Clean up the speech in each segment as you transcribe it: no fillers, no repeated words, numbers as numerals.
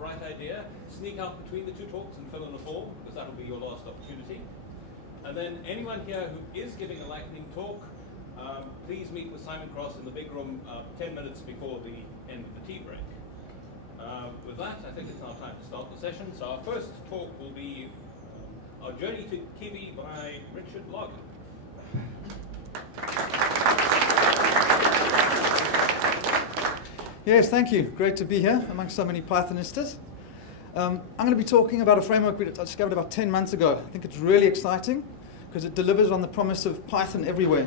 bright idea, sneak out between the two talks and fill in a form, because that will be your last opportunity. And then anyone here who is giving a lightning talk, please meet with Simon Cross in the big room 10 minutes before the end of the tea break. With that, I think it's now time to start the session. So our first talk will be Our Journey to Kivy by Richard Larkin. Yes, thank you. Great to be here amongst so many Pythonistas. I'm going to be talking about a framework we discovered about 10 months ago. I think it's really exciting because it delivers on the promise of Python everywhere.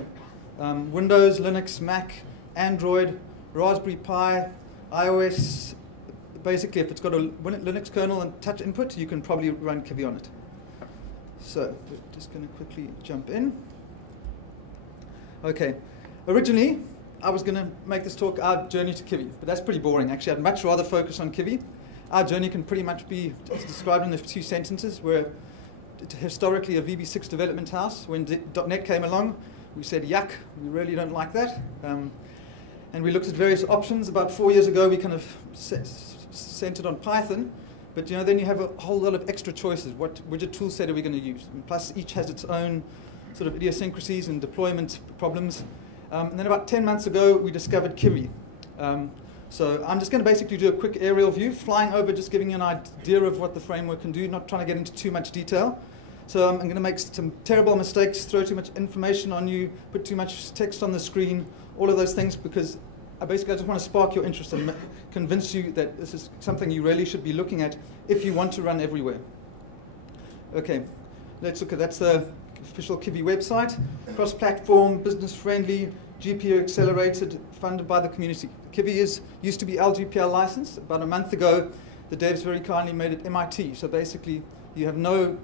Windows, Linux, Mac, Android, Raspberry Pi, iOS. Basically, if it's got a Linux kernel and touch input, you can probably run Kivy on it. So, we're just going to quickly jump in. Okay. Originally, I was going to make this talk Our Journey to Kivy, but that's pretty boring. Actually, I'd much rather focus on Kivy. Our journey can pretty much be described in a few sentences. We're historically a VB6 development house. When .NET came along, we said, yuck, we really don't like that. And we looked at various options. About 4 years ago, we kind of centered on Python. But then you have a whole lot of extra choices. What widget tool set are we going to use? And plus, each has its own sort of idiosyncrasies and deployment problems. And then about 10 months ago, we discovered Kivy. So I'm just going to basically do a quick aerial view, flying over, just giving you an idea of what the framework can do, not trying to get into too much detail. So I'm going to make some terrible mistakes, throw too much information on you, put too much text on the screen, all of those things, because I just want to spark your interest and convince you that this is something you really should be looking at if you want to run everywhere. Okay, let's look at that's the official Kivy website. Cross-platform, business-friendly, GPU accelerated, funded by the community. Kivy used to be LGPL licensed. About a month ago, the devs very kindly made it MIT. So basically, you have no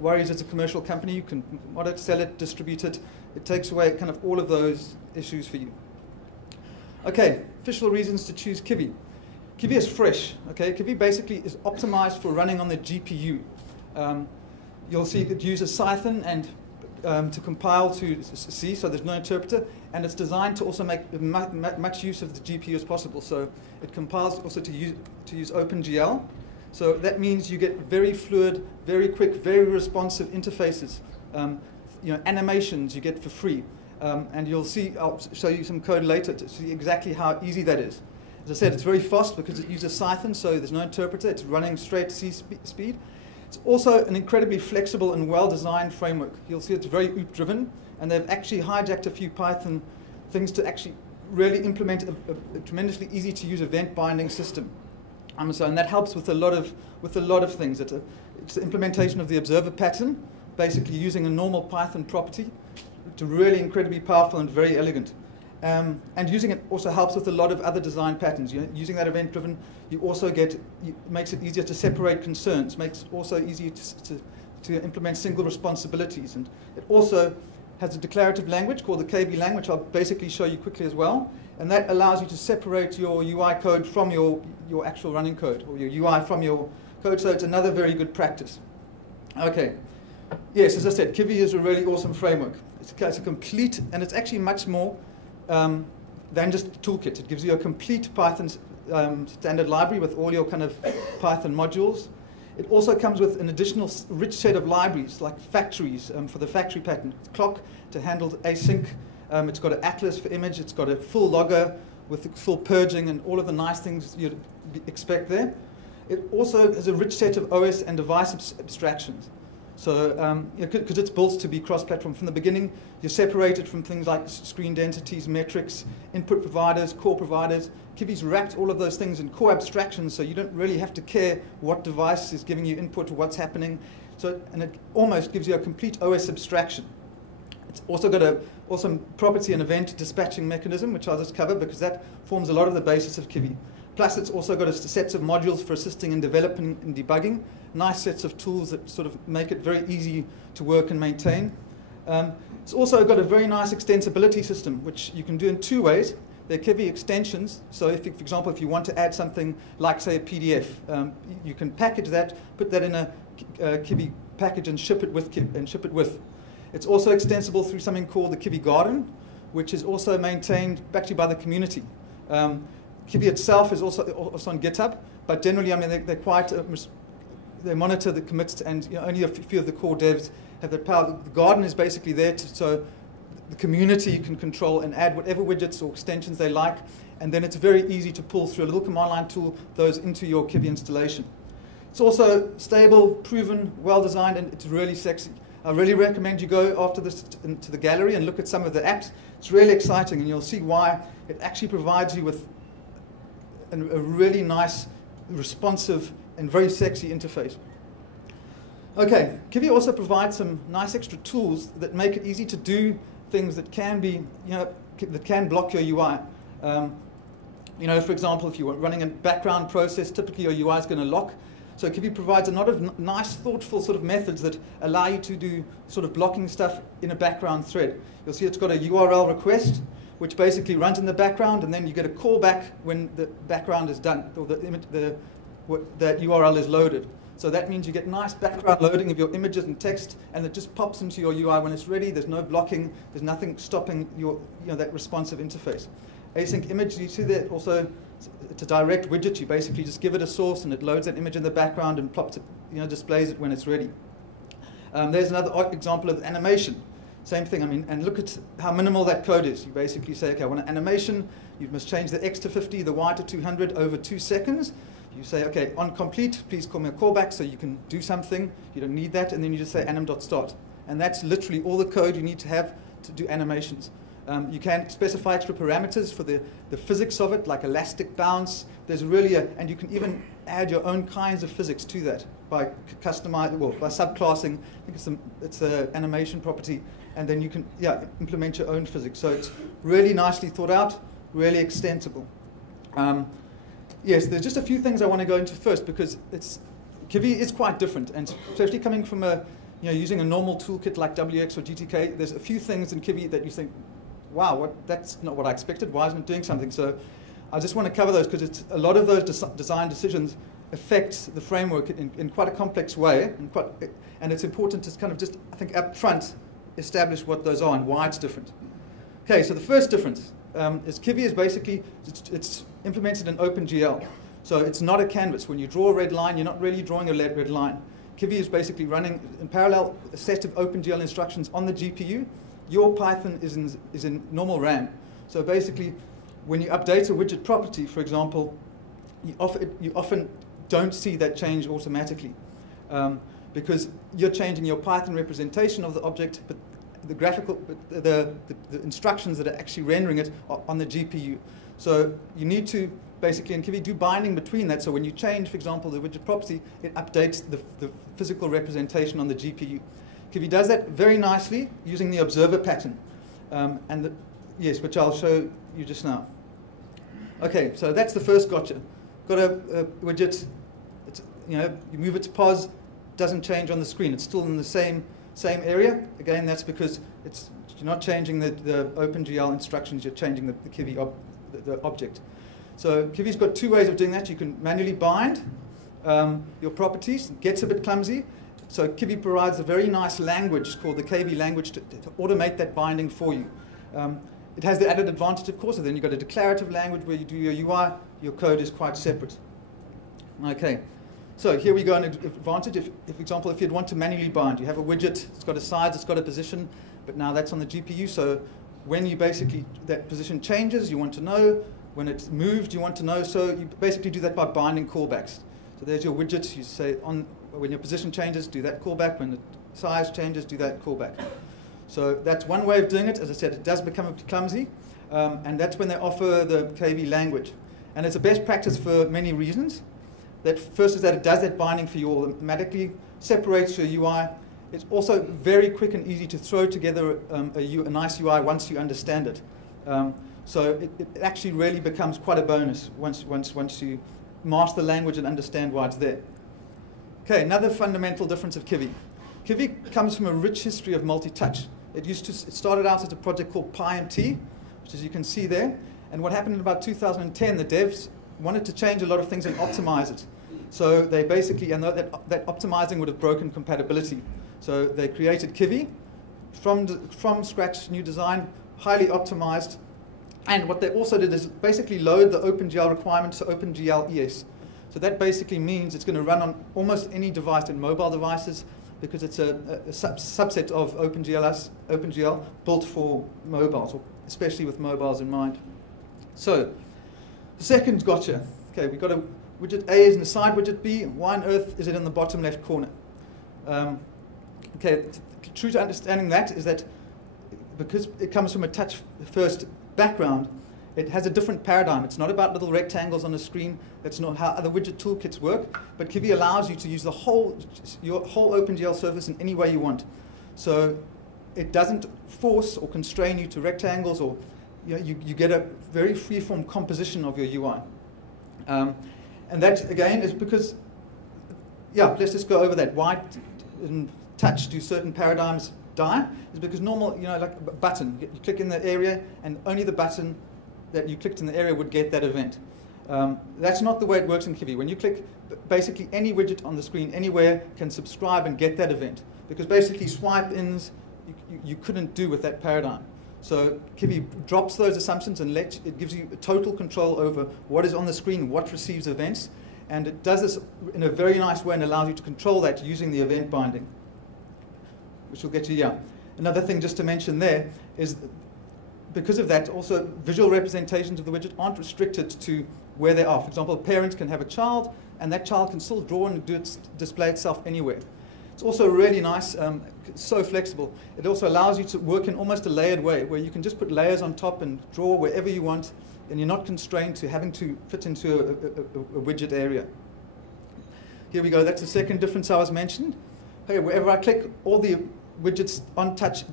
worries as a commercial company. You can mod it, sell it, distribute it. It takes away kind of all of those issues for you. Okay, official reasons to choose Kivy. Kivy is fresh. Okay, Kivy basically is optimized for running on the GPU. You'll see it uses Python and to compile to C, so there's no interpreter, and it's designed to also make much use of the GPU as possible. So it compiles also to use OpenGL. So that means you get very fluid, very quick, very responsive interfaces. Animations you get for free. And you'll see, I'll show you some code later to see exactly how easy that is. As I said, it's very fast because it uses Python, so there's no interpreter. It's running straight C speed. It's also an incredibly flexible and well-designed framework. You'll see it's very OOP-driven, and they've actually hijacked a few Python things to actually really implement a tremendously easy-to-use event-binding system. And that helps with a lot of things. It's the implementation of the observer pattern, basically using a normal Python property to really incredibly powerful and very elegant. And using it also helps with a lot of other design patterns. Using that event-driven, you also makes it easier to separate concerns, makes it also easier to implement single responsibilities. And it also has a declarative language called the Kivy language, which I'll basically show you quickly as well. And that allows you to separate your UI code from your actual running code, or your UI from your code. So it's another very good practice. Okay. Yes, as I said, Kivy is a really awesome framework. It's a complete, and it's actually much more than just a toolkit. It gives you a complete Python standard library with all your kind of Python modules. It also comes with an additional rich set of libraries, like factories for the factory pattern. Clock to handle async. It's got an atlas for image. It's got a full logger with full purging and all of the nice things you'd expect there. It also has a rich set of OS and device abstractions. So, because it's built to be cross-platform from the beginning, you're separated from things like screen densities, metrics, input providers, core providers. Kivy's wrapped all of those things in core abstractions, so you don't really have to care what device is giving you input or what's happening. So, and it almost gives you a complete OS abstraction. It's also got an awesome property and event dispatching mechanism, which I'll just cover because that forms a lot of the basis of Kivy. Plus, it's also got a sets of modules for assisting in developing and debugging. Nice sets of tools that sort of make it very easy to work and maintain. It's also got a very nice extensibility system, which you can do in two ways. They're Kivy extensions. So, for example, if you want to add something like, say, a PDF, you can package that, put that in a Kivy package, and ship it with. It's also extensible through something called the Kivy Garden, which is also maintained actually by the community. Kivy itself is also on GitHub, but generally, I mean, they're quite, they monitor the commits, and only a few of the core devs have that power. The garden is basically there so the community can control and add whatever widgets or extensions they like, and then it's very easy to pull through a little command line tool those into your Kivy installation. It's also stable, proven, well designed, and it's really sexy. I really recommend you go after this into the gallery and look at some of the apps. It's really exciting, and you'll see why. It actually provides you with a really nice, responsive, and very sexy interface. Okay, Kivy also provides some nice extra tools that make it easy to do things that can be, that can block your UI. For example, if you're running a background process, typically your UI is going to lock. So Kivy provides a lot of nice, thoughtful sort of methods that allow you to do sort of blocking stuff in a background thread. You'll see it's got a URL request, which basically runs in the background, and then you get a callback when the background is done, or that URL is loaded. So that means you get nice background loading of your images and text, and it just pops into your UI when it's ready. There's no blocking. There's nothing stopping your, that responsive interface. Async image, you see that also. It's a direct widget. You basically just give it a source, and it loads that image in the background and plops it, displays it when it's ready. There's another example of animation. Same thing. I mean, and look at how minimal that code is. You basically say, okay, I want an animation. You must change the X to 50, the Y to 200 over 2 seconds. You say, okay, on complete, please call me a callback so you can do something. You don't need that, and then you just say anim.start. And that's literally all the code you need to have to do animations. You can specify extra parameters for the physics of it, like elastic bounce. There's really and you can even add your own kinds of physics to that by customizing, by subclassing. I think it's an animation property, and then you can implement your own physics. So it's really nicely thought out, really extensible. Yes, there's just a few things I want to go into first, because Kivy is quite different, and especially coming from using a normal toolkit like WX or GTK, there's a few things in Kivy that you think, wow, that's not what I expected. Why isn't it doing something? So I just want to cover those, because a lot of those design decisions affect the framework in quite a complex way, and it's important to kind of just, I think, up front establish what those are and why it's different. Okay, so the first difference is Kivy is basically, it's implemented in OpenGL. So it's not a canvas. When you draw a red line, you're not really drawing a red line. Kivy is basically running in parallel a set of OpenGL instructions on the GPU. Your Python is in normal RAM. So basically, when you update a widget property, for example, you often don't see that change automatically, because you're changing your Python representation of the object, but the instructions that are actually rendering it are on the GPU. So you need to basically in Kivy do binding between that. So when you change, for example, the widget property, it updates the physical representation on the GPU. Kivy does that very nicely using the observer pattern, which I'll show you just now. Okay, so that's the first gotcha. Got a widget, you move it to pos, doesn't change on the screen. It's still in the same area. Again, that's because you're not changing the OpenGL instructions. You're changing the Kivy the object. So Kivy's got two ways of doing that. You can manually bind your properties. It gets a bit clumsy. So Kivy provides a very nice language called the KV language to automate that binding for you. It has the added advantage, of course, and then you've got a declarative language where you do your UI. Your code is quite separate. Okay, so here we go an advantage. For example, if you'd want to manually bind, you have a widget, it's got a size, it's got a position, but now that's on the GPU. So when you basically, that position changes, you want to know. When it's moved, you want to know. So you basically do that by binding callbacks. So there's your widget. You say when your position changes, do that callback. When the size changes, do that callback. So that's one way of doing it. As I said, it does become a bit clumsy, and that's when they offer the KV language. And it's a best practice for many reasons. That first is that it does that binding for you automatically, separates your UI. It's also very quick and easy to throw together a nice UI once you understand it. So it actually really becomes quite a bonus once you master the language and understand why it's there. Okay, another fundamental difference of Kivy. Kivy comes from a rich history of multi-touch. It started out as a project called PyMT, which as you can see there. And what happened in about 2010, the devs wanted to change a lot of things and optimize it. So they basically, and that optimizing would have broken compatibility. So they created Kivy from scratch, new design, highly optimized. And what they also did is basically load the OpenGL requirements to OpenGL ES. So that basically means it's going to run on almost any device and mobile devices because it's a subset of OpenGL built for mobiles, or especially with mobiles in mind. So the second gotcha. Okay, we've got a widget A is in the side widget B. Why on earth is it in the bottom left corner? Okay, true to understanding that is that because it comes from a touch-first background, it has a different paradigm. It's not about little rectangles on the screen. That's not how other widget toolkits work. But Kivy allows you to use your whole OpenGL surface in any way you want. So it doesn't force or constrain you to rectangles, or you get a very free-form composition of your UI. And that, again, is because, yeah, let's just go over that. Why in touch do certain paradigms die? Is because normal, like a button, you click in the area, and only the button that you clicked in the area would get that event. That's not the way it works in Kivy. When you click, basically any widget on the screen anywhere can subscribe and get that event. Because basically swipe-ins you couldn't do with that paradigm. So Kivy drops those assumptions and it gives you total control over what is on the screen, what receives events. And it does this in a very nice way and allows you to control that using the event binding, which we'll get to, yeah. Another thing just to mention there is because of that, also visual representations of the widget aren't restricted to where they are. For example, a parent can have a child, and that child can still draw and display itself anywhere. It's also really nice, so flexible. It also allows you to work in almost a layered way, where you can just put layers on top and draw wherever you want, and you're not constrained to having to fit into a widget area. Here we go. That's the second difference I was mentioned. Hey, wherever I click, all the widgets on touch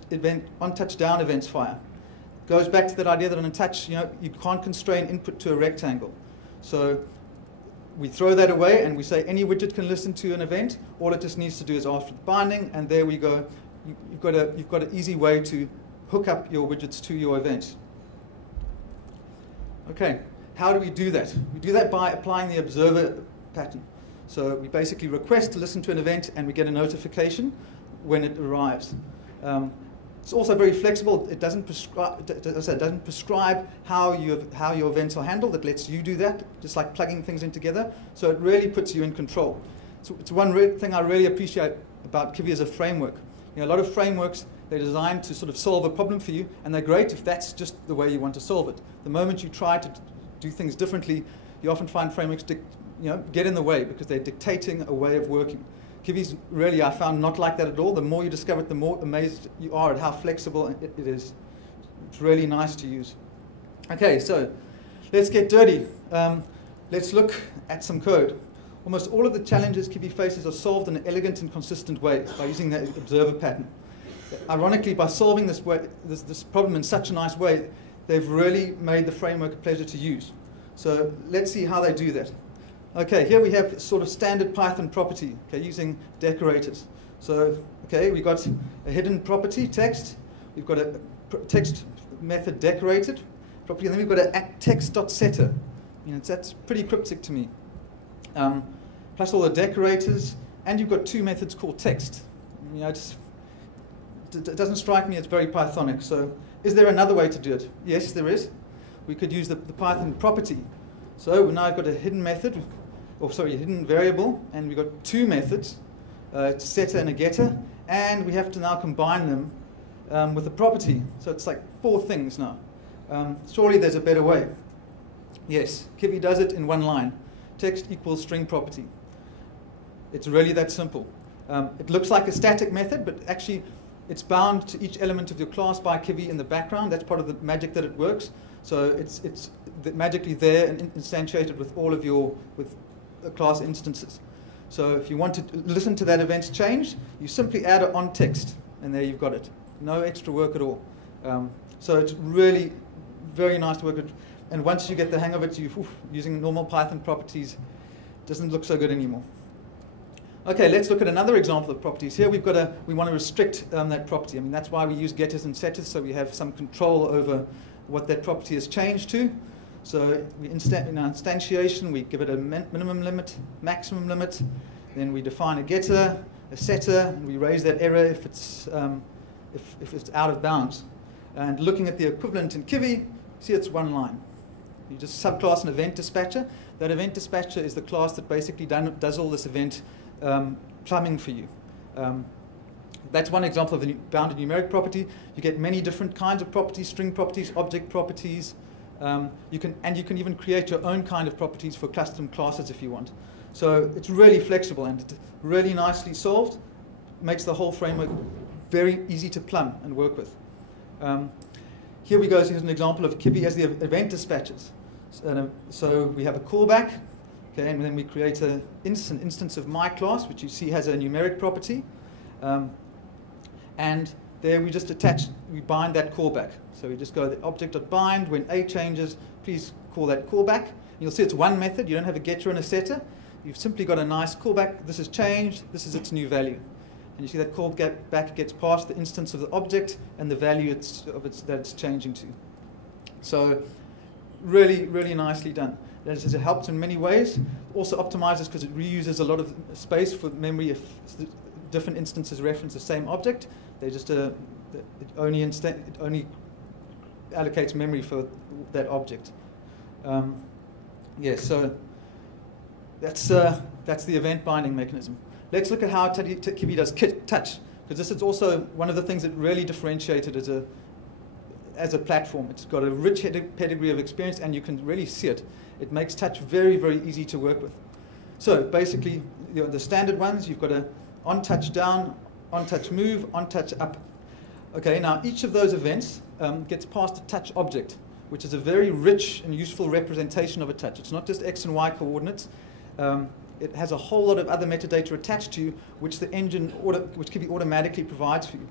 down events fire. Goes back to that idea that on a touch, you can't constrain input to a rectangle. So we throw that away and we say any widget can listen to an event. All it just needs to do is ask for the binding, and there we go. You've got an easy way to hook up your widgets to your events. Okay, how do we do that? We do that by applying the observer pattern. So we basically request to listen to an event, and we get a notification when it arrives. It's also very flexible. It doesn't prescribe how your events are handled. It lets you do that, just like plugging things in together. So it really puts you in control. So it's one thing I really appreciate about Kivy as a framework. A lot of frameworks, they're designed to sort of solve a problem for you, and they're great if that's just the way you want to solve it. The moment you try to do things differently, you often find frameworks get in the way because they're dictating a way of working. Kivy's really, I found, not like that at all. The more you discover it, the more amazed you are at how flexible it is. It's really nice to use. Okay, so let's get dirty. Let's look at some code. Almost all of the challenges Kivy faces are solved in an elegant and consistent way by using that observer pattern. Ironically, by solving this problem in such a nice way, they've really made the framework a pleasure to use. So let's see how they do that. Okay, here we have sort of standard Python property, okay, using decorators. So, okay, we've got a hidden property, text. We've got a text method decorated property, and then we've got a text.setter. That's pretty cryptic to me. Plus all the decorators, and you've got two methods called text. It doesn't strike me as very Pythonic. So, is there another way to do it? Yes, there is. We could use the Python property. So now I've got a hidden method, a hidden variable, and we've got two methods, a setter and a getter, and we have to now combine them with a property. So it's like four things now. Surely there's a better way. Yes, Kivy does it in one line. Text equals string property. It's really that simple. It looks like a static method, but actually it's bound to each element of your class by Kivy in the background. That's part of the magic that it works. So it's magically there and instantiated with all of your class instances. So if you want to listen to that event's change, you simply add an on text, and there you've got it. No extra work at all. So it's really very nice to work with. And once you get the hang of it, using normal Python properties, it doesn't look so good anymore. Okay, let's look at another example of properties. Here we want to restrict that property. That's why we use getters and setters, so we have some control over what that property is changed to. So in our instantiation, we give it a minimum limit, maximum limit. Then we define a getter, a setter, and we raise that error if it's out of bounds. And looking at the equivalent in Kivy, see it's one line. You just subclass an event dispatcher. that event dispatcher is the class that basically does all this event plumbing for you. That's one example of a bounded numeric property. You get many different kinds of properties, string properties, object properties. You can even create your own kind of properties for custom classes if you want. So it's really flexible and it's really nicely solved. Makes the whole framework very easy to plumb and work with. Here we go. So here's an example of Kivy as the event dispatchers. So we have a callback, okay, and then we create an instance of my class, which you see has a numeric property. And there we just we bind that callback. So we just go the object.bind, when A changes, please call that callback. And you'll see it's one method. You don't have a getter and a setter. You've simply got a nice callback. This has changed. This is its new value. And you see that callback gets past the instance of the object and the value that it's changing to. So really, really nicely done. It helps in many ways. Also optimizes because it reuses a lot of space for memory if different instances reference the same object. They just it only allocates memory for that object. So that's the event binding mechanism. Let's look at how Kivy does touch, because this is also one of the things that really differentiated as a platform. It's got a rich pedigree of experience, and you can really see it. It makes touch very, very easy to work with. So basically, the standard ones, you've got a on touch down, on touch move, on touch up. Okay, now each of those events gets past a touch object, which is a very rich and useful representation of a touch. It's not just X and Y coordinates. It has a whole lot of other metadata attached to you, which the engine, which Kivy automatically provides for you.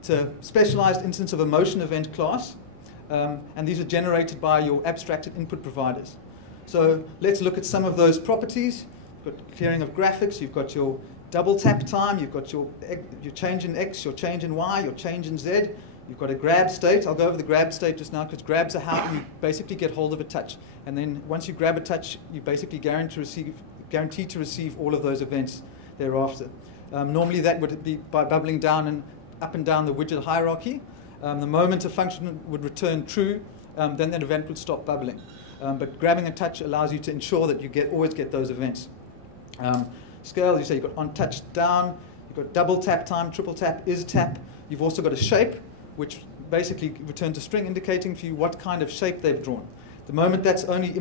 It's a specialized instance of a motion event class, and these are generated by your abstracted input providers. So let's look at some of those properties. You've got clearing of graphics, you've got your double tap time, you've got your change in X, your change in Y, your change in Z, you've got a grab state. I'll go over the grab state just now because grabs are how you basically get hold of a touch. And then once you grab a touch, you basically guarantee to receive all of those events thereafter. Normally that would be by bubbling down and up and down the widget hierarchy. The moment a function would return true, then that event would stop bubbling. But grabbing a touch allows you to ensure that you always get those events. Scale, you say you've got on touch down, you've got double tap time, triple tap, is tap. You've also got a shape, which basically returns a string indicating for you what kind of shape they've drawn. The moment that's only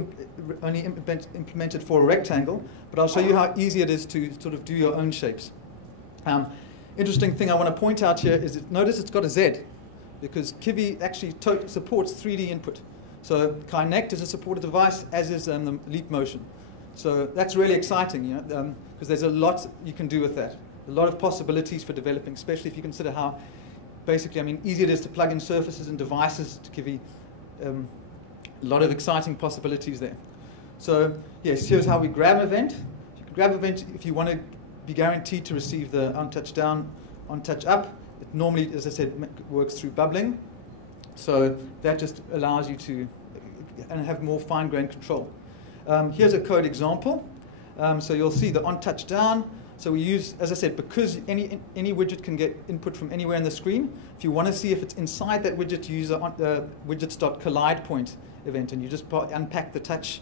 implemented for a rectangle, but I'll show you how easy it is to sort of do your own shapes. Interesting thing I want to point out here is notice it's got a Z, because Kivy actually supports 3D input. So Kinect is a supported device, as is the leap motion. So that's really exciting, because there's a lot you can do with that. A lot of possibilities for developing, especially if you consider how basically, easy it is to plug in surfaces and devices to Kivy. A lot of exciting possibilities there. So yes, here's how we grab an event. You can grab an event if you want to be guaranteed to receive the on touch down, on touch up. It normally, as I said, works through bubbling. So that just allows you to have more fine-grained control. Here's a code example. So you'll see the on touch down. So we use, as I said, because any widget can get input from anywhere on the screen. If you want to see if it's inside that widget, you use a widgets.collide point event, and you just unpack the touch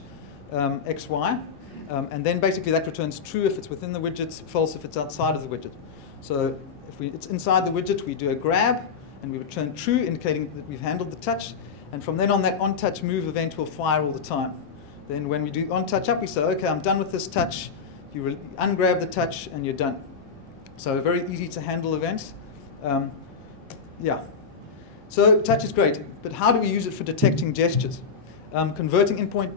XY. And then basically that returns true if it's within the widget, false if it's outside of the widget. So if it's inside the widget, we do a grab, and we return true, indicating that we've handled the touch. And from then on, that on-touch move event will fire all the time. Then when we do on-touch up, we say, OK, I'm done with this touch. You ungrab the touch, and you're done. So very easy to handle events. So touch is great, but how do we use it for detecting gestures? Converting input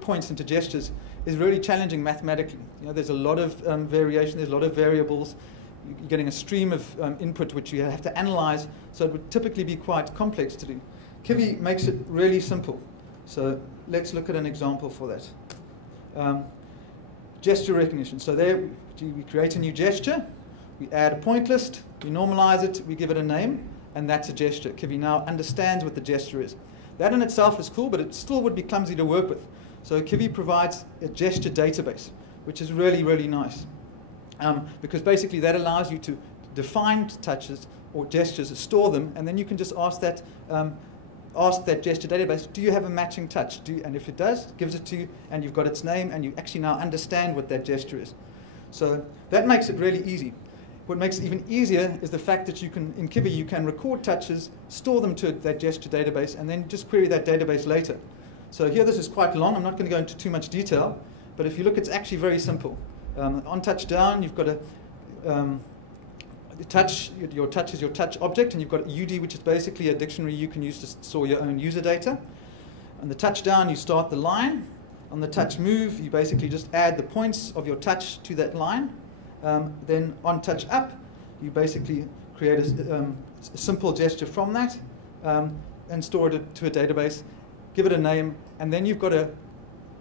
points into gestures is really challenging mathematically. There's a lot of variation, there's a lot of variables. You're getting a stream of input which you have to analyze, so it would typically be quite complex to do. Kivy makes it really simple. So let's look at an example for that. Gesture recognition. So there we create a new gesture, we add a point list, we normalize it, we give it a name, and that's a gesture. Kivy now understands what the gesture is. That in itself is cool, but it still would be clumsy to work with. So Kivy provides a gesture database, which is really, really nice. Because basically that allows you to define touches or gestures, store them, and then you can just ask that ask that gesture database, do you have a matching touch? And if it does, it gives it to you, and you've got its name, and you actually now understand what that gesture is. So that makes it really easy. What makes it even easier is the fact that you can, in Kivy, you can record touches, store them to that gesture database, and then just query that database later. So here this is quite long. I'm not going to go into too much detail, but if you look, it's actually very simple. On touch down, you've got a touch. Your touch is your touch object, and you've got UD, which is basically a dictionary you can use to store your own user data. On the touch down, you start the line. On the touch move, you basically just add the points of your touch to that line. Then on touch up, you basically create a simple gesture from that and store it to a database, give it a name, and then you've got a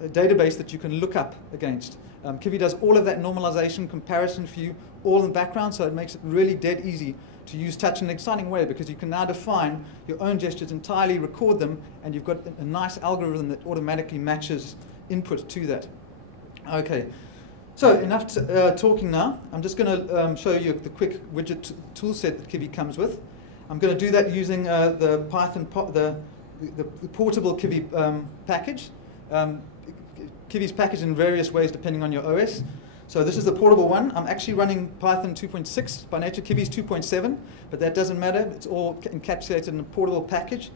database that you can look up against. Kivy does all of that normalization comparison for you, all in the background, so it makes it really dead easy to use touch in an exciting way, because you can now define your own gestures entirely, record them, and you've got a nice algorithm that automatically matches input to that. Okay. So enough talking now. I'm just going to show you the quick widget toolset that Kivy comes with. I'm going to do that using the Python, the portable Kivy package. Kivy's packaged in various ways depending on your OS. So this is the portable one. I'm actually running Python 2.6 by nature. Kivy's 2.7, but that doesn't matter. It's all encapsulated in a portable package,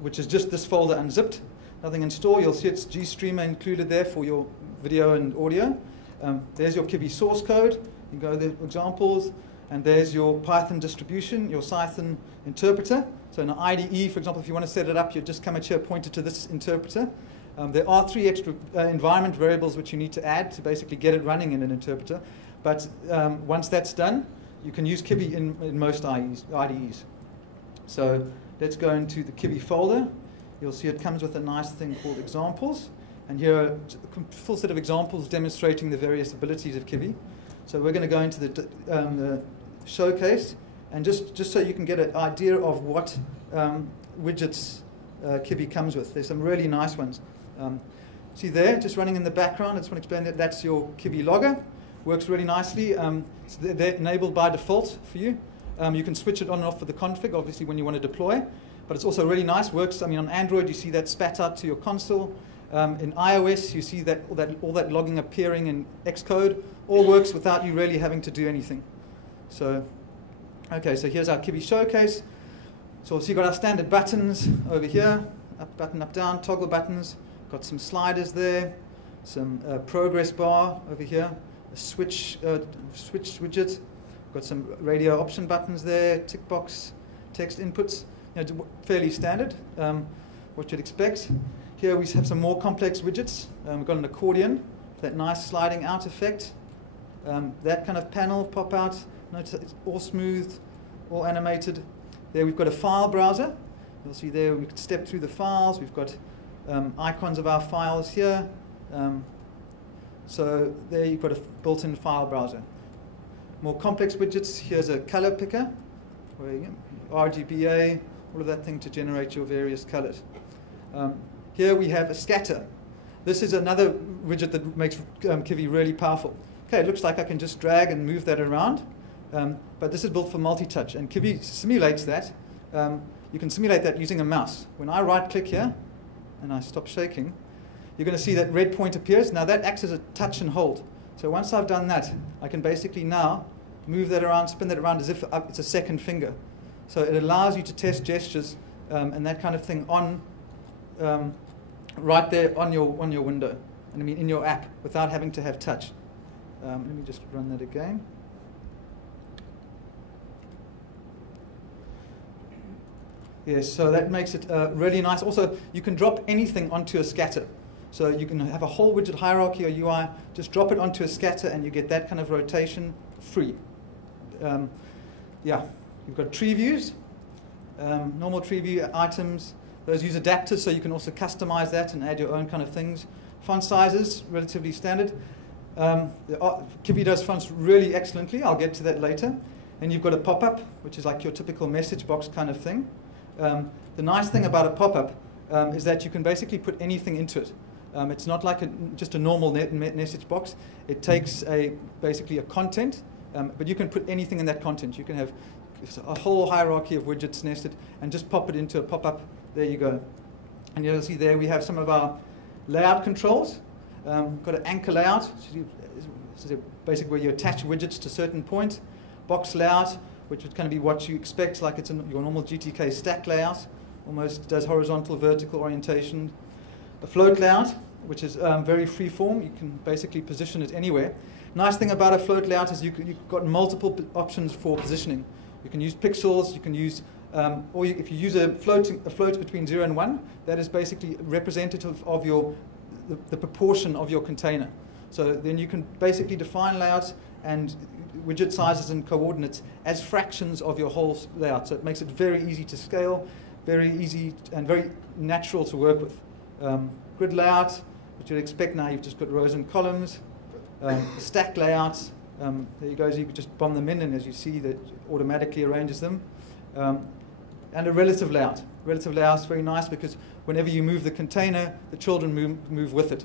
which is just this folder unzipped. Nothing in store. You'll see it's GStreamer included there for your video and audio. There's your Kivy source code. You go to the examples, and there's your Python distribution, your Python interpreter. So in an IDE, for example, if you want to set it up, you just come at here, point it to this interpreter. There are 3 extra environment variables which you need to add to basically get it running in an interpreter. But once that's done, you can use Kivy in most IDEs. So let's go into the Kivy folder. You'll see it comes with a nice thing called examples. And here are a full set of examples demonstrating the various abilities of Kivy. So we're going to go into the showcase, and just so you can get an idea of what widgets Kivy comes with. There's some really nice ones. See there, just running in the background. I just want to explain that that's your Kivy logger. Works really nicely. So they're enabled by default for you. You can switch it on and off for the config, obviously, when you want to deploy. But it's also really nice. Works. I mean, on Android, you see that spat out to your console. In iOS, you see that all that logging appearing in Xcode. All works without you really having to do anything. So, okay, so here's our Kivy showcase. So you've got our standard buttons over here, up button, up down, toggle buttons. Got some sliders there, some progress bar over here, a switch widget. Got some radio option buttons there, tick box, text inputs. You know, fairly standard, what you'd expect. Here we have some more complex widgets. We've got an accordion, that nice sliding out effect. That kind of panel, pop out. Notice it's all smooth, all animated. There we've got a file browser. You'll see there we can step through the files. We've got icons of our files here. So there you've got a built-in file browser. More complex widgets. Here's a color picker, where you RGBA, all of that thing to generate your various colors. Here we have a scatter. This is another widget that makes Kivy really powerful. Okay, it looks like I can just drag and move that around, but this is built for multi-touch, and Kivy simulates that. You can simulate that using a mouse. When I right-click here, and I stop shaking, you're going to see that red point appears. Now that acts as a touch and hold. So once I've done that, I can basically now move that around, spin that around as if it's a second finger. So it allows you to test gestures and that kind of thing on right there on your window, and I mean in your app, without having to have touch. Let me just run that again. Yes, so that makes it really nice. Also, you can drop anything onto a scatter. So you can have a whole widget hierarchy or UI, just drop it onto a scatter, and you get that kind of rotation free. Yeah, you've got tree views, normal tree view items. Those use adapters, so you can also customize that and add your own kind of things. Font sizes, relatively standard. Kivy does fonts really excellently. I'll get to that later. And you've got a pop-up, which is like your typical message box kind of thing. The nice thing about a pop-up is that you can basically put anything into it. It's not like just a normal message box. It takes basically a content, but you can put anything in that content. You can have a whole hierarchy of widgets nested and just pop it into a pop-up There you go. And you'll see there we have some of our layout controls. Got an anchor layout, this is basically where you attach widgets to a certain point. Box layout, which would kind of be what you expect, like it's in your normal GTK stack layout. Almost does horizontal, vertical orientation. A float layout, which is very free form. You can basically position it anywhere. Nice thing about a float layout is you've got multiple options for positioning. You can use pixels, you can use, if you use a float between 0 and 1, that is basically representative of the proportion of your container. So then you can basically define layouts and widget sizes and coordinates as fractions of your whole layout. So it makes it very easy to scale, very easy and very natural to work with. Grid layout, which you'd expect now, you've just got rows and columns. Stack layouts, there you go, so you can just bomb them in, and as you see, that automatically arranges them. And a relative layout. Relative layout is very nice because whenever you move the container, the children move with it.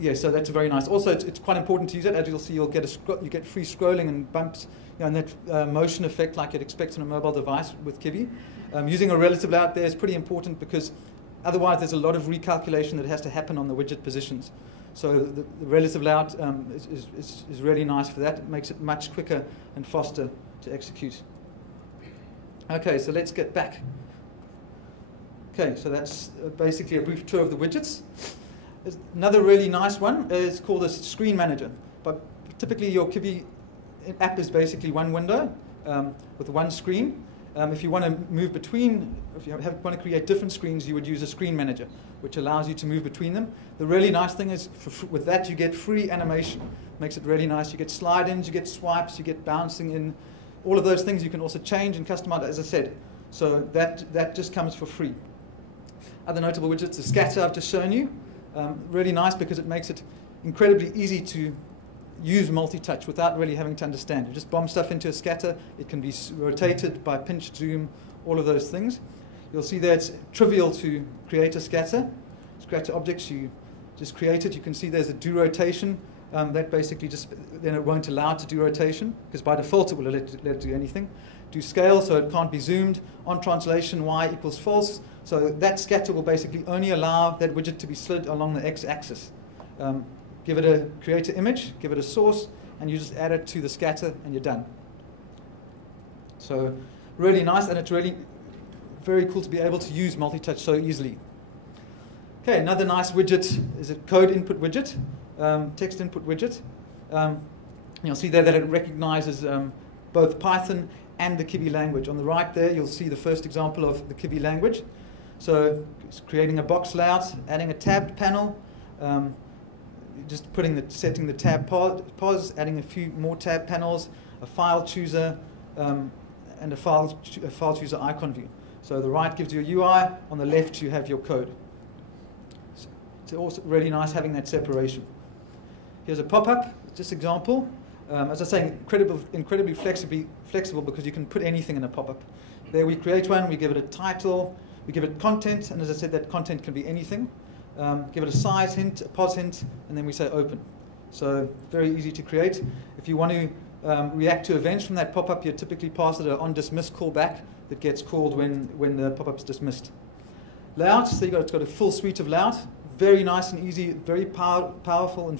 Yeah, so that's very nice. Also, it's quite important to use it. As you'll see, you get free scrolling and bumps, and that motion effect like you'd expect on a mobile device with Kivy. Using a relative layout there is pretty important because otherwise there's a lot of recalculation that has to happen on the widget positions. So the relative layout is really nice for that. It makes it much quicker and faster to execute. Okay, so let's get back. Okay, so that's basically a brief tour of the widgets. Another really nice one is called a screen manager. But typically your Kivy app is basically one window with one screen. If you want to move between, if you want to create different screens, you would use a screen manager, which allows you to move between them. The really nice thing is, with that, you get free animation. Makes it really nice. You get slide-ins, you get swipes, you get bouncing in. All of those things you can also change and customize, as I said. So that just comes for free. Other notable widgets, the scatter I've just shown you. Really nice because it makes it incredibly easy to use multi-touch without really having to understand. You just bomb stuff into a scatter. It can be rotated by pinch, zoom, all of those things. You'll see there it's trivial to create a scatter. Scatter objects, you just create it. You can see there's a do rotation. That basically just, then it won't allow it to do rotation, because by default it will let it do anything. Do scale, so it can't be zoomed. On translation, y equals false. So that scatter will basically only allow that widget to be slid along the x-axis. Create an image, give it a source, and you just add it to the scatter, and you're done. So really nice, and it's really very cool to be able to use multi-touch so easily. Okay, another nice widget is a code input widget, text input widget. You'll see there that it recognizes both Python and the Kivy language. On the right there, you'll see the first example of the Kivy language. So it's creating a box layout, adding a tabbed panel, just setting the tab pos, adding a few more tab panels, a file chooser, and a file chooser icon view. So the right gives you a UI, on the left you have your code. So it's also really nice having that separation. Here's a pop-up, just example. As I say, incredibly flexible because you can put anything in a pop-up. There we create one, we give it a title, we give it content, and as I said, that content can be anything. Give it a size hint, a pos hint, and then we say open. So very easy to create. If you want to react to events from that pop-up, you typically pass it an onDismiss callback that gets called when the pop-up's dismissed. Layouts, so it's got a full suite of layout. Very nice and easy, very powerful and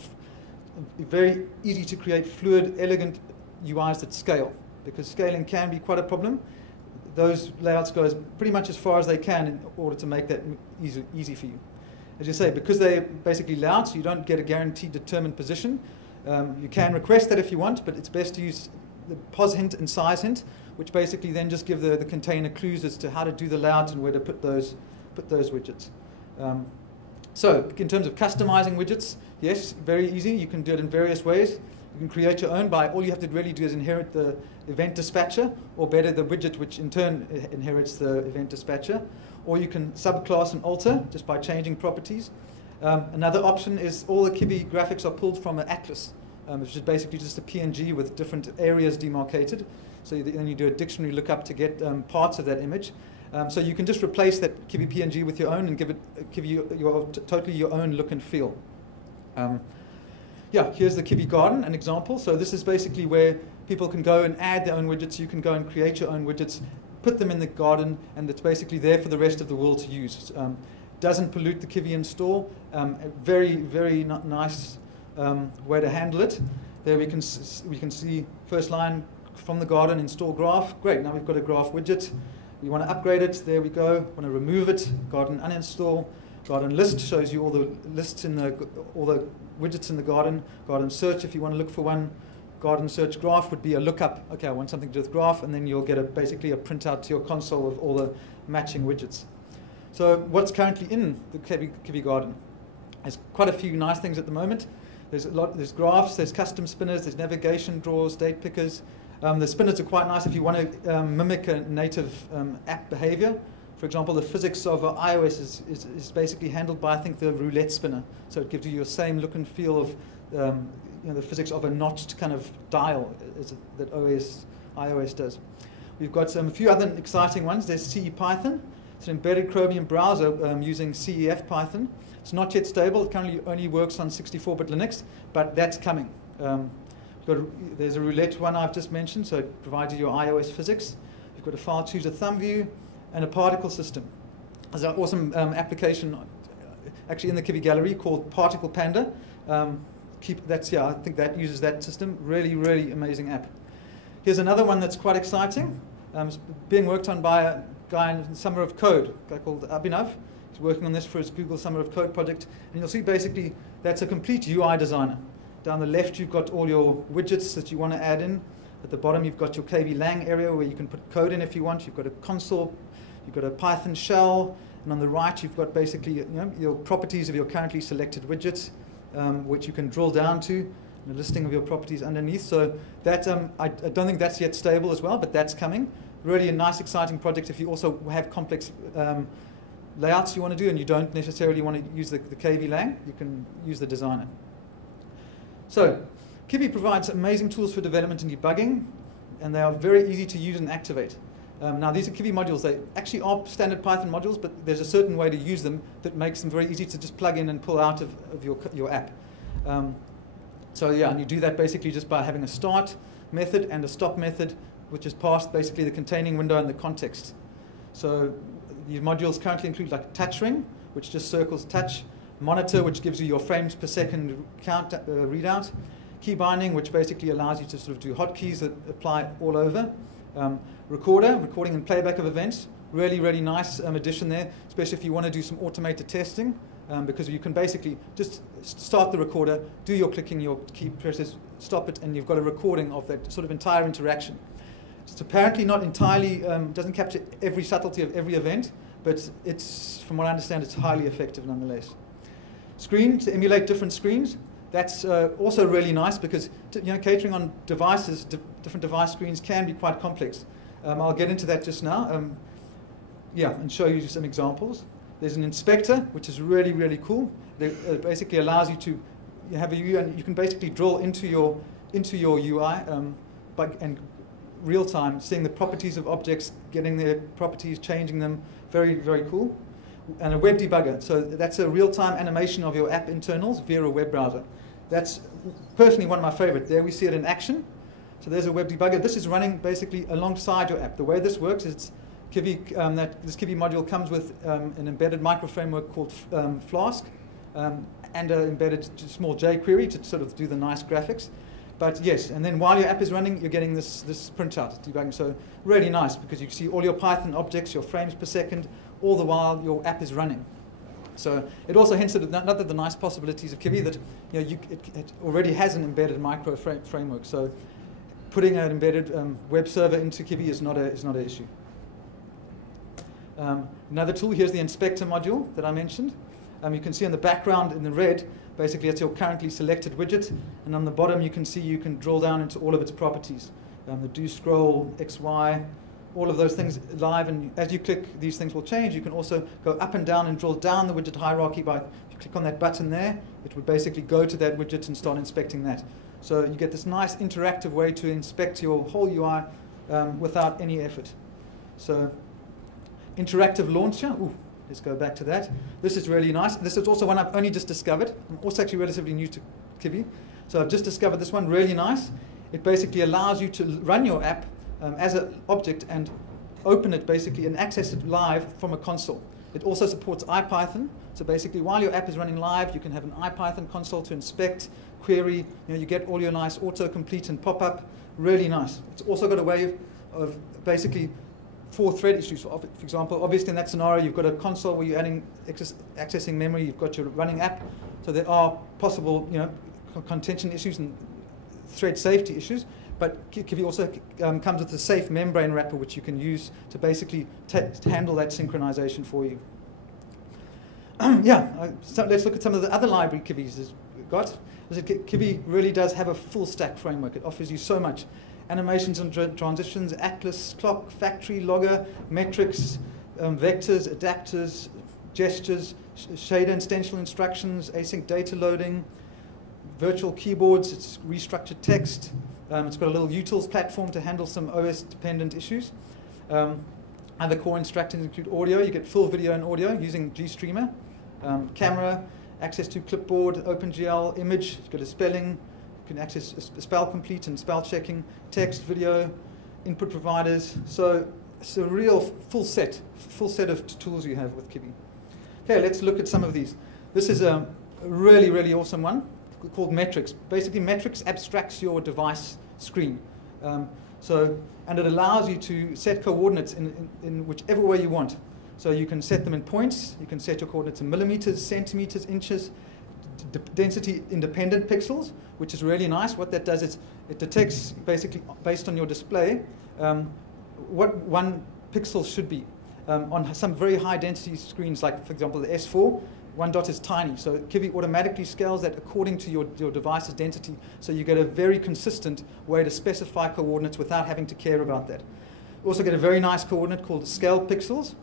very easy to create fluid, elegant UIs that scale, because scaling can be quite a problem. Those layouts go pretty much as far as they can in order to make that easy for you. As you say, because they're basically layouts, you don't get a guaranteed determined position. You can request that if you want, but it's best to use the pos hint and size hint, which basically then just give the container clues as to how to do the layout and where to put those widgets. So in terms of customizing widgets, yes, very easy. You can do it in various ways. You can create your own all you have to really do is inherit the event dispatcher, or better, the widget, which in turn inherits the event dispatcher. Or you can subclass and alter just by changing properties. Another option is all the Kivy graphics are pulled from an atlas, which is basically just a PNG with different areas demarcated. So then you do a dictionary lookup to get parts of that image. So you can just replace that Kivy PNG with your own and give you totally your own look and feel. Yeah, here's the Kivy garden, an example. So this is basically where people can go and add their own widgets. You can go and create your own widgets put them in the garden, and it's basically there for the rest of the world to use. Doesn't pollute the Kivy install. A very, very nice way to handle it. There we can see first line from the garden, install graph. Great, now we've got a graph widget. We want to upgrade it. There we go. Want to remove it. Garden uninstall. Garden list shows you all the lists in all the widgets in the garden. Garden search if you want to look for one. Garden search graph would be a lookup. Okay, I want something to do with graph, and then you'll get basically a printout to your console of all the matching widgets. So what's currently in the Kivy garden? There's quite a few nice things at the moment. There's graphs, there's custom spinners, there's navigation drawers, date pickers. The spinners are quite nice if you want to mimic a native app behavior. For example, the physics of iOS is basically handled by, I think, the roulette spinner. So it gives you your same look and feel of the physics of a notched kind of dial that iOS does. We've got a few other exciting ones. There's CE-Python. It's an embedded Chromium browser using CEF Python. It's not yet stable. It currently only works on 64-bit Linux, but that's coming. There's a roulette one I've just mentioned, so it provides you your iOS physics. You've got a file chooser thumb view and a particle system. There's an awesome application actually in the Kivy gallery called Particle Panda. I think that uses that system. Really, really amazing app. Here's another one that's quite exciting. It's being worked on by a guy in Summer of Code, a guy called Abhinav. He's working on this for his Google Summer of Code project. And you'll see basically that's a complete UI designer. Down the left, you've got all your widgets that you want to add in. At the bottom, you've got your KV lang area where you can put code in if you want. You've got a console, you've got a Python shell, and on the right, you've got basically your properties of your currently selected widgets, which you can drill down to, and a listing of your properties underneath. So that I don't think that's yet stable as well, but that's coming. Really a nice, exciting project if you also have complex layouts you want to do, and you don't necessarily want to use the KV lang. You can use the designer. So, Kivy provides amazing tools for development and debugging, and they are very easy to use and activate. Now, these are Kivy modules. They actually are standard Python modules, but there's a certain way to use them that makes them very easy to just plug in and pull out of your app. So yeah, and you do that basically just by having a start method and a stop method, which is past basically the containing window and the context. So these modules currently include like touch ring, which just circles touch, monitor, which gives you your frames per second count readout, key binding, which basically allows you to sort of do hotkeys that apply all over, recording and playback of events. Really, really nice addition there, especially if you want to do some automated testing, because you can basically just start the recorder, do your clicking, your key presses, stop it, and you've got a recording of that sort of entire interaction. It's apparently not entirely, doesn't capture every subtlety of every event, but it's, from what I understand, it's highly effective nonetheless. Screen, to emulate different screens. That's also really nice because catering on devices, different device screens can be quite complex. I'll get into that just now. And show you some examples. There's an inspector, which is really, really cool. It basically allows you to have a UI, and you can basically drill into your UI and real time, seeing the properties of objects, getting their properties, changing them. Very, very cool. And a web debugger. So that's a real-time animation of your app internals via a web browser. That's personally one of my favorite. There we see it in action. So there's a web debugger. This is running basically alongside your app. The way this works is Kivy, this Kivy module comes with an embedded micro framework called Flask and an embedded small jQuery to sort of do the nice graphics. But yes, and then while your app is running, you're getting this printout debugging. So really nice because you see all your Python objects, your frames per second, all the while your app is running. So it also hints at another the nice possibilities of Kivy that it already has an embedded micro framework. So putting an embedded web server into Kivy is not an issue. Another tool, here's the inspector module that I mentioned. You can see on the background in the red, basically it's your currently selected widget, and on the bottom you can see you can drill down into all of its properties. The do scroll, X, Y, all of those things live, and as you click, these things will change. You can also go up and down and drill down the widget hierarchy by, if you click on that button there, it would basically go to that widget and start inspecting that. So you get this nice interactive way to inspect your whole UI without any effort. So interactive launcher, let's go back to that. This is really nice. This is also one I've only just discovered. I'm also actually relatively new to Kivy. So I've just discovered this one, really nice. It basically allows you to run your app as an object and open it basically and access it live from a console. It also supports IPython. So basically, while your app is running live, you can have an IPython console to inspect, query. You get all your nice autocomplete and pop-up. Really nice. It's also got a way of basically 4-thread issues. For example, obviously in that scenario, you've got a console where you're accessing memory. You've got your running app. So there are possible, contention issues and thread safety issues. But Kivy also comes with a safe membrane wrapper, which you can use to basically handle that synchronization for you. So let's look at some of the other library Kivys has got. Kivy really does have a full stack framework. It offers you so much. Animations and transitions, atlas, clock, factory, logger, metrics, vectors, adapters, gestures, shader and stencil instructions, async data loading, virtual keyboards, it's restructured text. It's got a little utils platform to handle some OS-dependent issues. Other core instructions include audio. You get full video and audio using GStreamer. Camera, access to clipboard, OpenGL, image. It's got a spelling. You can access spell complete and spell checking, text, video, input providers. So it's a real full set of tools you have with Kivy. Okay, let's look at some of these. This is a really, really awesome one called metrics. Basically, metrics abstracts your device screen. And it allows you to set coordinates in whichever way you want. So you can set them in points. You can set your coordinates in millimeters, centimeters, inches, density independent pixels, which is really nice. What that does is it detects, basically, based on your display, what one pixel should be. On some very high density screens, like, for example, the S4, one dot is tiny. So Kivy automatically scales that according to your device's density. So you get a very consistent way to specify coordinates without having to care about that. You also get a very nice coordinate called scale pixels.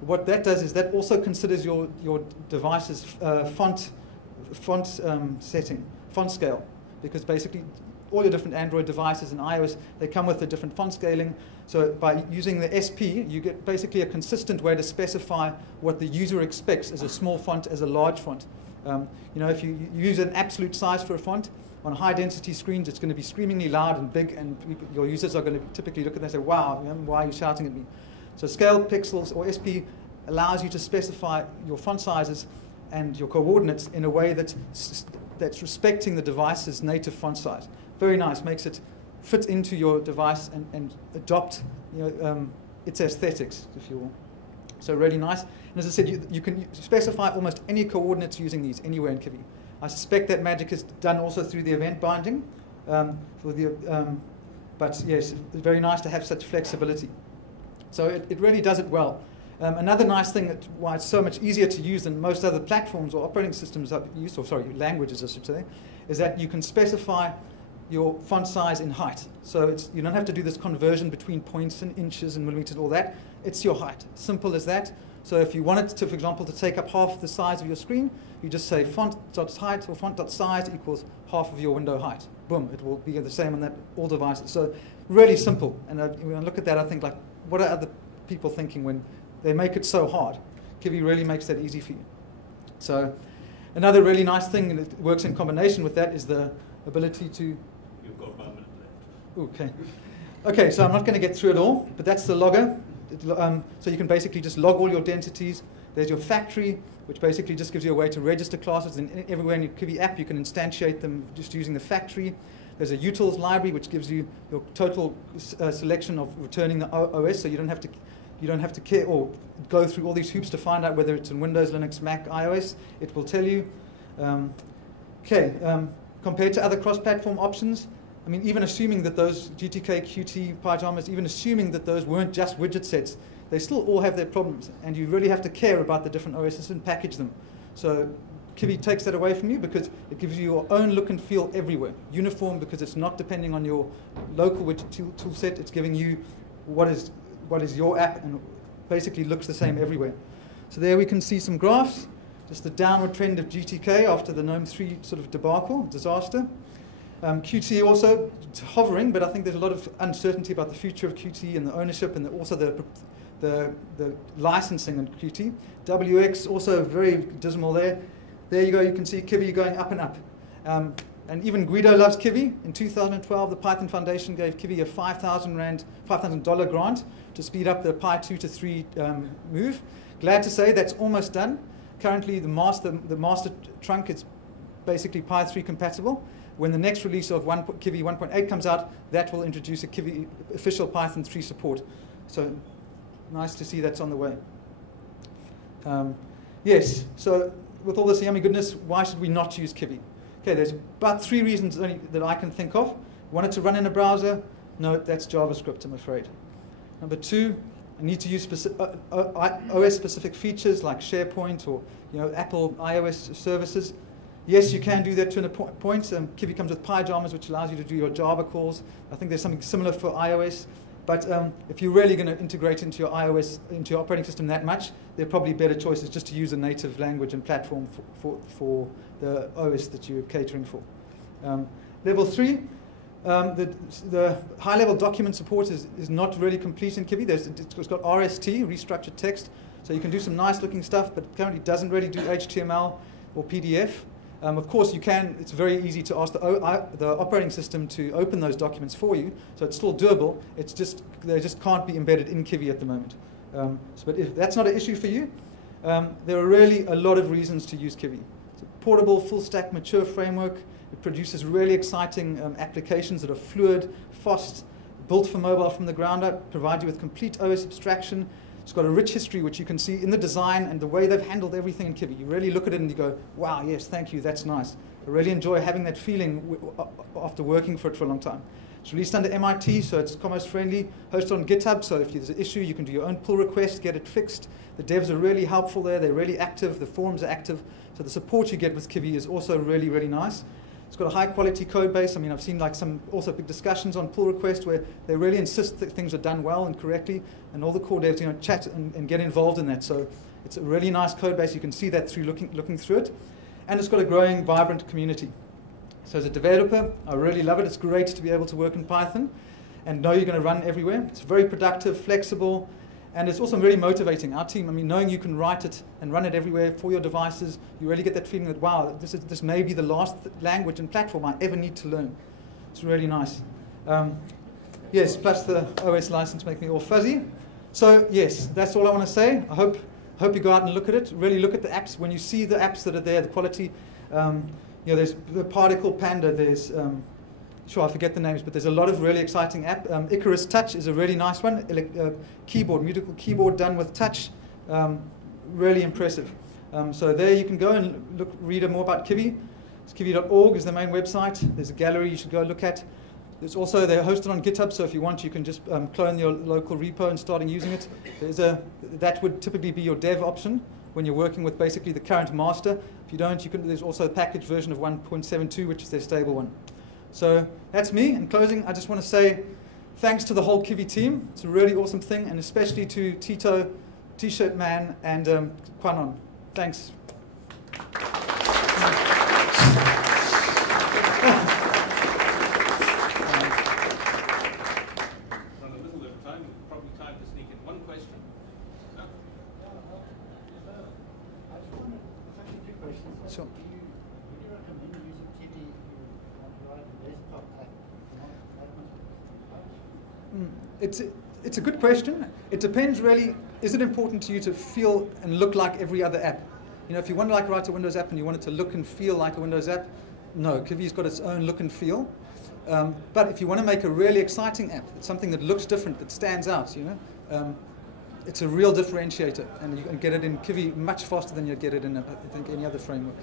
What that does is that also considers your device's font setting, font scale, because basically all your different Android devices and iOS, they come with a different font scaling. So by using the SP, you get basically a consistent way to specify what the user expects as a small font, as a large font. If you use an absolute size for a font, on high density screens, it's going to be screamingly loud and big, and your users are going to typically look at that and say, wow, why are you shouting at me? So scale pixels, or SP, allows you to specify your font sizes and your coordinates in a way that's respecting the device's native font size. Very nice, makes it fit into your device and adopt its aesthetics, if you will. So really nice. And as I said, you can specify almost any coordinates using these anywhere in Kivy. I suspect that magic is done also through the event binding. But yes, it's very nice to have such flexibility. So it really does it well. Another nice thing why it's so much easier to use than most other platforms or operating systems I've used, or sorry, languages I should say, is that you can specify your font size in height. So you don't have to do this conversion between points and inches and millimeters, all that. It's your height. Simple as that. So if you wanted to, for example, to take up half the size of your screen, you just say font.height or font.size equals half of your window height. Boom, it will be the same on all devices. So really simple. And when I look at that, I think, like, what are other people thinking when they make it so hard? Kivy really makes that easy for you. So another really nice thing that works in combination with that is the ability to... You've got 1 minute left. Okay, so I'm not going to get through it all, but that's the logger. So you can basically just log all your densities. There's your factory, which basically just gives you a way to register classes. And everywhere in your Kivy app, you can instantiate them just using the factory. There's a utils library, which gives you your total selection of returning the OS, so you don't have to care or go through all these hoops to find out whether it's in Windows, Linux, Mac, iOS. It will tell you. Compared to other cross-platform options, I mean, even assuming that those GTK, Qt, pyjamas, even assuming that those weren't just widget sets, they still all have their problems, and you really have to care about the different OSs and package them. So Kivy takes that away from you because it gives you your own look and feel everywhere. Uniform, because it's not depending on your local widget tool set. It's giving you what is your app, and basically looks the same everywhere. So there we can see some graphs, just the downward trend of GTK after the GNOME 3 sort of debacle, disaster. Qt also hovering, but I think there's a lot of uncertainty about the future of Qt and the ownership, and also the licensing on Qt. WX also very dismal there. There you go, you can see Kivy going up and up. And even Guido loves Kivy. In 2012, the Python Foundation gave Kivy a $5,000 grant to speed up the Pi 2 to 3 move. Glad to say that's almost done. Currently, the master trunk is basically Pi 3 compatible. When the next release of Kivy 1.8 comes out, that will introduce a Kivy official Python 3 support. So nice to see that's on the way. Yes, so with all this yummy goodness, why should we not use Kivy? Okay, there's about 3 reasons only that I can think of. Want it to run in a browser? No, that's JavaScript, I'm afraid. Number 2, I need to use OS-specific features like SharePoint or Apple iOS services. Yes, you can do that to a point. Kivy comes with PyJamas, which allows you to do your Java calls. I think there's something similar for iOS. But if you're really going to integrate into your iOS, into your operating system that much, there are probably better choices just to use a native language and platform for the OS that you're catering for. Level 3, the high-level document support is not really complete in Kivy. It's got RST, restructured text, so you can do some nice-looking stuff, but currently doesn't really do HTML or PDF. Of course, you can. It's very easy to ask the operating system to open those documents for you, so it's still doable. It's just they just can't be embedded in Kivy at the moment. But if that's not an issue for you, there are really a lot of reasons to use Kivy. It's a portable, full-stack, mature framework. It produces really exciting applications that are fluid, fast, built for mobile from the ground up, provide you with complete OS abstraction. It's got a rich history, which you can see in the design and the way they've handled everything in Kivy. You really look at it and you go, wow, yes, thank you, that's nice. I really enjoy having that feeling after working for it for a long time. It's released under MIT, so it's commerce friendly, hosted on GitHub, so if there's an issue, you can do your own pull request, get it fixed. The devs are really helpful there, they're really active, the forums are active, so the support you get with Kivy is also really, really nice. It's got a high-quality code base. I mean, I've seen like some also big discussions on pull request where they really insist that things are done well and correctly, and all the core devs chat and get involved in that. So it's a really nice code base. You can see that through looking through it, and it's got a growing, vibrant community. So as a developer, I really love it. It's great to be able to work in Python and know you're going to run everywhere. It's very productive, flexible, and it's also really motivating. Our team, I mean, knowing you can write it and run it everywhere for your devices, you really get that feeling that, wow, this may be the last language and platform I ever need to learn. It's really nice. Yes, plus the OS license makes me all fuzzy. So yes, that's all I want to say. I hope you go out and look at it. Really look at the apps. When you see the apps that are there, the quality, there's the Particle Panda, there's sure, I forget the names, but there's a lot of really exciting app. Icarus Touch is a really nice one. Keyboard, musical keyboard done with touch. Really impressive. So there you can go and read more about Kivy. It's Kivy.org is the main website. There's a gallery you should go look at. There's also, they're hosted on GitHub, so if you want, you can just clone your local repo and start using it. That would typically be your dev option when you're working with basically the current master. If you don't, there's also a packaged version of 1.72, which is their stable one. So that's me. In closing, I just want to say thanks to the whole Kivy team. It's a really awesome thing, and especially to Tito, T-shirt man, and Kwanon. Thanks. Run a little bit of time. Probably time to sneak in one question. No? I just wanted to ask you 2 questions. Sure. Would you recommend using Kivy if you want to write a desktop app? It's a good question. It depends really. Is it important to you to feel and look like every other app? If you want to write a Windows app and you want it to look and feel like a Windows app, no, Kivy's got its own look and feel. But if you want to make a really exciting app, something that looks different, that stands out, it's a real differentiator, and you can get it in Kivy much faster than you'd get it in, I think, any other framework.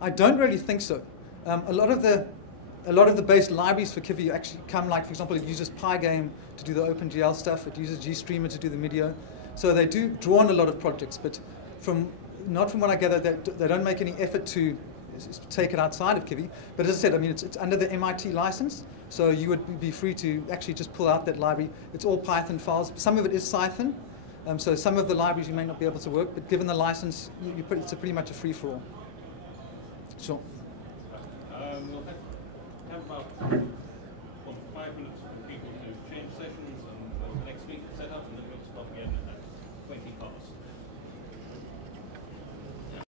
I don't really think so. A lot of the base libraries for Kivy actually come, like, for example, it uses Pygame to do the OpenGL stuff. It uses GStreamer to do the Medio. So they do draw on a lot of projects, but not from what I gather, they don't make any effort to take it outside of Kivy. But as I said, I mean, it's under the MIT license, so you would be free to actually just pull out that library. It's all Python files. Some of it is Python, so some of the libraries you may not be able to work, but given the license, it's pretty much a free-for-all. Sure. We'll have about on for 5 minutes for people to change sessions and the next speaker set up, and then we'll stop again at 20 past.